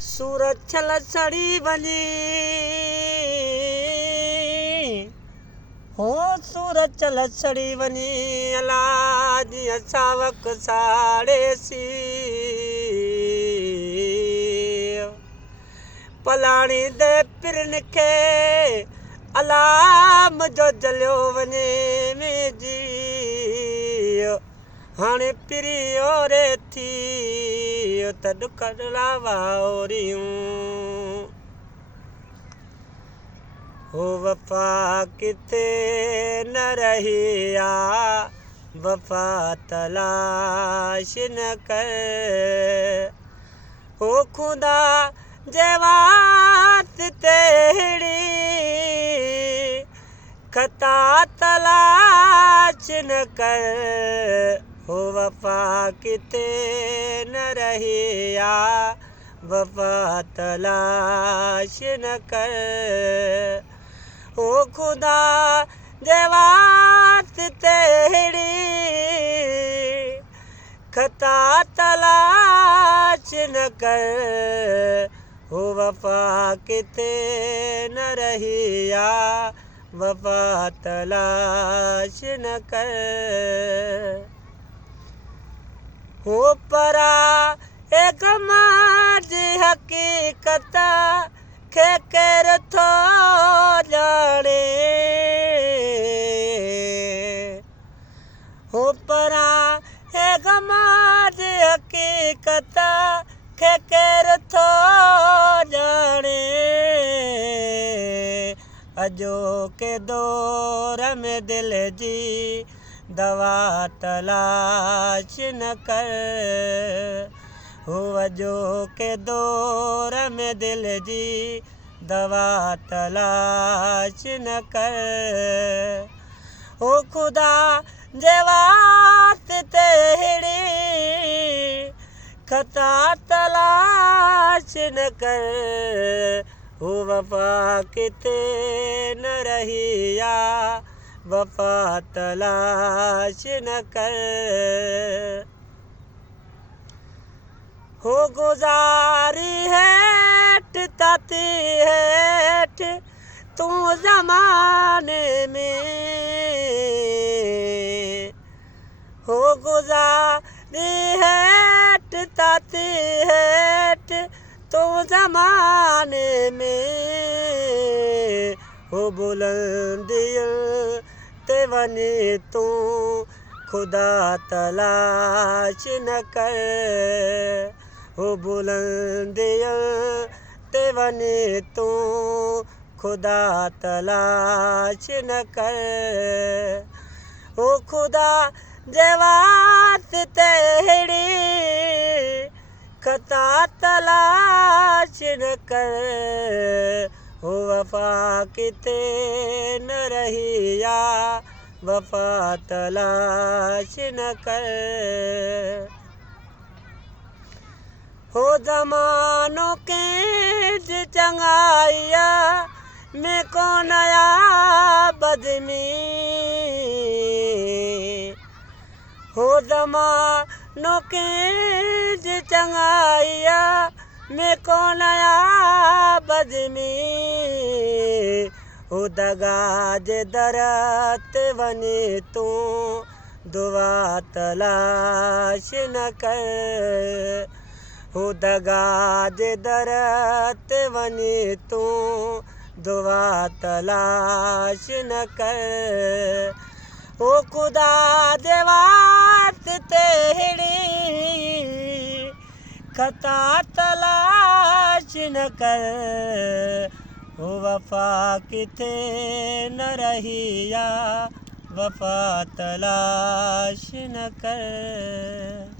सूरज छल सड़ी वञी हो सूरज छल सड़ी वञी अला जीअं सावक साड़े सी पलाणी दे पिरन खे अला मुंहिंजो जलियो वञे मुंहिंजी हाणे पिरियो रे थी त ॾुख लावारियूं हो वफ़ा किथे न रही आ वफ़ा तलाश न कर हो खुदा जे वास्ते खता तलाश न कर हो वफ़ा किथे न रही आ वफ़ा तलाश न कर हो खुदा जे वास्ते खता तलाश न कर हो वफ़ा किथे न रही आ वफ़ा तलाश न कर हो परा एक माजी हकीकत खे केर थो ॼाणे हो परा एक माजी हकीकत खे केर थो ॼाणे अॼोके दौर में दिल जी दवा तलाश न कर हो अॼोके दौर में दिल जी दवा तलाश न कर हो खुदा जे वास्ते खता तलाश न कर हो वफ़ा किथे न रही आ वफ़ा तलाश न कर हो गुज़ारी हेठ ताती हेठ तूं ज़माने में हो गुज़ारी हेठ ताती हेठ तूं ज़माने में हो बुलंदियूं ते वञी तूं खुदा तलाश न कर हो बुलंदियूं ते वञी तूं खुदा तलाश न कर हो खुदा जे वास्ते खता तलाश न कर हो वफ़ा किथे न रही आ वफ़ा तलाश न कर हो ज़मानो कंहिंज चङाईअ में कोन आ बदमी हो ज़मानो कंहिंज चङाईअ में कोन आ बदमी हो दगा जे दर ते वञी तूं दुआ तलाश न कर हो दगा जे दर ते वञी तूं दुआ तलाश न कर हो खुदा जे वास्ते खता तलाश न कर हो वफ़ा किथे न रही आ वफ़ा तलाश न कर।